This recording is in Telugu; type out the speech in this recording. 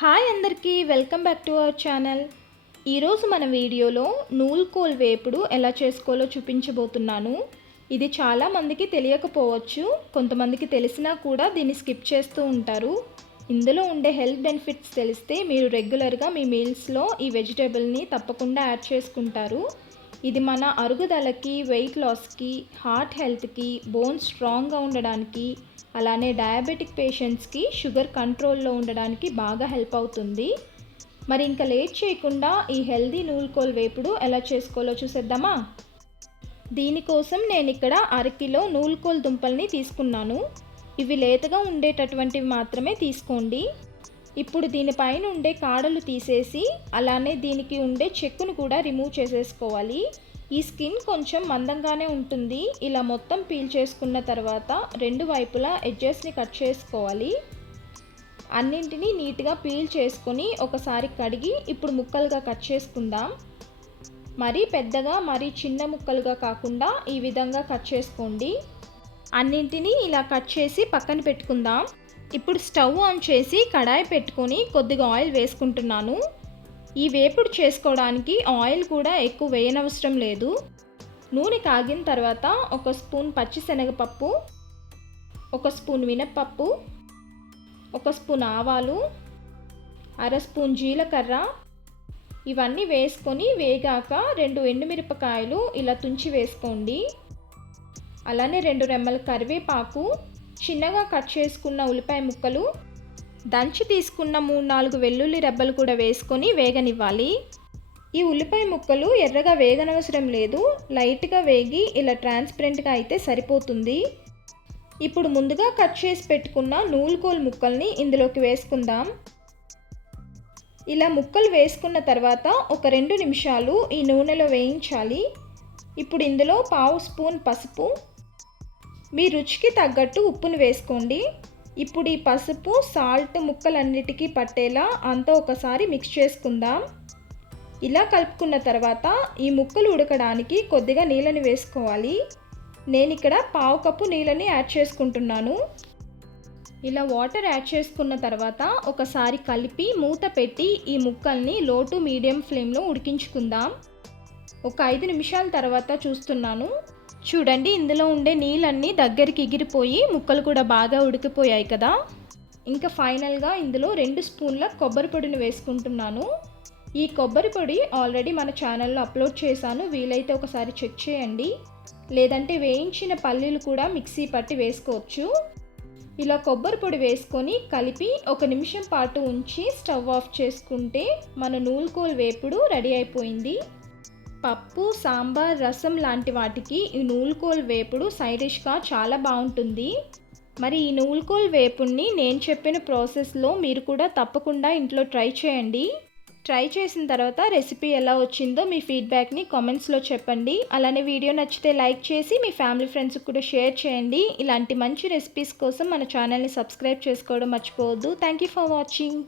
హాయ్ అందరికీ welcome back to our channel. ఈరోజు మన వీడియోలో నూలుకోల్ వేపుడు ఎలా చేసుకోవాలో చూపించబోతున్నాను. ఇది చాలామందికి తెలియకపోవచ్చు, కొంతమందికి తెలిసినా కూడా దీన్ని స్కిప్ చేస్తూ ఉంటారు. ఇందులో ఉండే హెల్త్ బెనిఫిట్స్ తెలిస్తే మీరు రెగ్యులర్గా మీ మీల్స్లో ఈ వెజిటేబుల్ని తప్పకుండా యాడ్ చేసుకుంటారు. ఇది మన అరుగుదలకి, వెయిట్ లాస్కి, హార్ట్ హెల్త్కి, బోన్స్ స్ట్రాంగ్గా ఉండడానికి, అలానే డయాబెటిక్ పేషెంట్స్కి షుగర్ కంట్రోల్లో ఉండడానికి బాగా హెల్ప్ అవుతుంది. మరి ఇంకా లేట్ చేయకుండా ఈ హెల్దీ నూలుకోల్ వేపుడు ఎలా చేసుకోవాలో చూసేద్దామా. దీనికోసం నేను ఇక్కడ 1/2 కిలో నూలుకోల్ దుంపల్ని తీసుకున్నాను. ఇవి లేతగా ఉండేటటువంటివి మాత్రమే తీసుకోండి. ఇప్పుడు దీనిపైన ఉండే కాడలు తీసేసి అలానే దీనికి ఉండే చెక్కును కూడా రిమూవ్ చేసేసుకోవాలి. ఈ స్కిన్ కొంచెం మందంగానే ఉంటుంది. ఇలా మొత్తం పీల్ చేసుకున్న తర్వాత రెండు వైపులా ఎడ్జెస్ని కట్ చేసుకోవాలి. అన్నింటినీ నీట్గా పీల్ చేసుకొని ఒకసారి కడిగి ఇప్పుడు ముక్కలుగా కట్ చేసుకుందాం. మరీ పెద్దగా మరీ చిన్న ముక్కలుగా కాకుండా ఈ విధంగా కట్ చేసుకోండి. అన్నింటినీ ఇలా కట్ చేసి పక్కన పెట్టుకుందాం. ఇప్పుడు స్టవ్ ఆన్ చేసి కడాయి పెట్టుకొని కొద్దిగా ఆయిల్ వేసుకుంటున్నాను. ఈ వేపుడు చేసుకోవడానికి ఆయిల్ కూడా ఎక్కువ వేయనవసరం లేదు. నూనె కాగిన తర్వాత 1 స్పూన్ పచ్చిశనగపప్పు, 1 స్పూన్ మినప్పప్పు, 1 స్పూన్ ఆవాలు, 1/2 స్పూన్ జీలకర్ర ఇవన్నీ వేసుకొని వేగాక 2 ఎండుమిరపకాయలు ఇలా తుంచి వేసుకోండి. అలానే 2 రెమ్మల కరివేపాకు, చిన్నగా కట్ చేసుకున్న ఉల్లిపాయ ముక్కలు, దంచి తీసుకున్న 3-4 వెల్లుల్లి రెబ్బలు కూడా వేసుకొని వేగనివ్వాలి. ఈ ఉల్లిపాయ ముక్కలు ఎర్రగా వేగనవసరం లేదు, లైట్గా వేగి ఇలా ట్రాన్స్పరెంట్గా అయితే సరిపోతుంది. ఇప్పుడు ముందుగా కట్ చేసి పెట్టుకున్న నూలుకోల్ ముక్కల్ని ఇందులోకి వేసుకుందాం. ఇలా ముక్కలు వేసుకున్న తర్వాత ఒక 2 నిమిషాలు ఈ నూనెలో వేయించాలి. ఇప్పుడు ఇందులో 1/2 స్పూన్ పసుపు, మీ రుచికి తగ్గట్టు ఉప్పును వేసుకోండి. ఇప్పుడు ఈ పసుపు సాల్ట్ ముక్కలన్నిటికీ పట్టేలా అంతా ఒకసారి మిక్స్ చేసుకుందాం. ఇలా కలుపుకున్న తర్వాత ఈ ముక్కలు ఉడకడానికి కొద్దిగా నీళ్ళని వేసుకోవాలి. నేను ఇక్కడ 1/2 కప్పు నీళ్ళని యాడ్ చేసుకుంటున్నాను. ఇలా వాటర్ యాడ్ చేసుకున్న తర్వాత ఒకసారి కలిపి మూత పెట్టి ఈ ముక్కల్ని లో టు మీడియం ఫ్లేమ్లో ఉడికించుకుందాం. ఒక 5 నిమిషాల తర్వాత చూస్తున్నాను. చూడండి, ఇందులో ఉండే నీళ్ళన్నీ దగ్గరికి ఎగిరిపోయి ముక్కలు కూడా బాగా ఉడికిపోయాయి కదా. ఇంకా ఫైనల్గా ఇందులో 2 స్పూన్ల కొబ్బరి పొడిని వేసుకుంటున్నాను. ఈ కొబ్బరి పొడి ఆల్రెడీ మన ఛానల్లో అప్లోడ్ చేశాను, వీలైతే ఒకసారి చెక్ చేయండి. లేదంటే వేయించిన పల్లీలు కూడా మిక్సీ పట్టి వేసుకోవచ్చు. ఇలా కొబ్బరి పొడి వేసుకొని కలిపి 1 నిమిషం పాటు ఉంచి స్టవ్ ఆఫ్ చేసుకుంటే మన నూలుకోల్ వేపుడు రెడీ అయిపోయింది. పప్పు, సాంబార్, రసం లాంటి వాటికి ఈ నూలుకోల్ వేపుడు సైడ్ డిష్గా చాలా బాగుంటుంది. మరి ఈ నూలుకోల్ వేపుడిని నేను చెప్పిన ప్రాసెస్లో మీరు కూడా తప్పకుండా ఇంట్లో ట్రై చేయండి. ట్రై చేసిన తర్వాత రెసిపీ ఎలా వచ్చిందో మీ ఫీడ్బ్యాక్ని కామెంట్స్లో చెప్పండి. అలానే వీడియో నచ్చితే లైక్ చేసి మీ ఫ్యామిలీ ఫ్రెండ్స్కి కూడా షేర్ చేయండి. ఇలాంటి మంచి రెసిపీస్ కోసం మన ఛానల్ని సబ్స్క్రైబ్ చేసుకోవడం మర్చిపోవద్దు. Thank you for watching.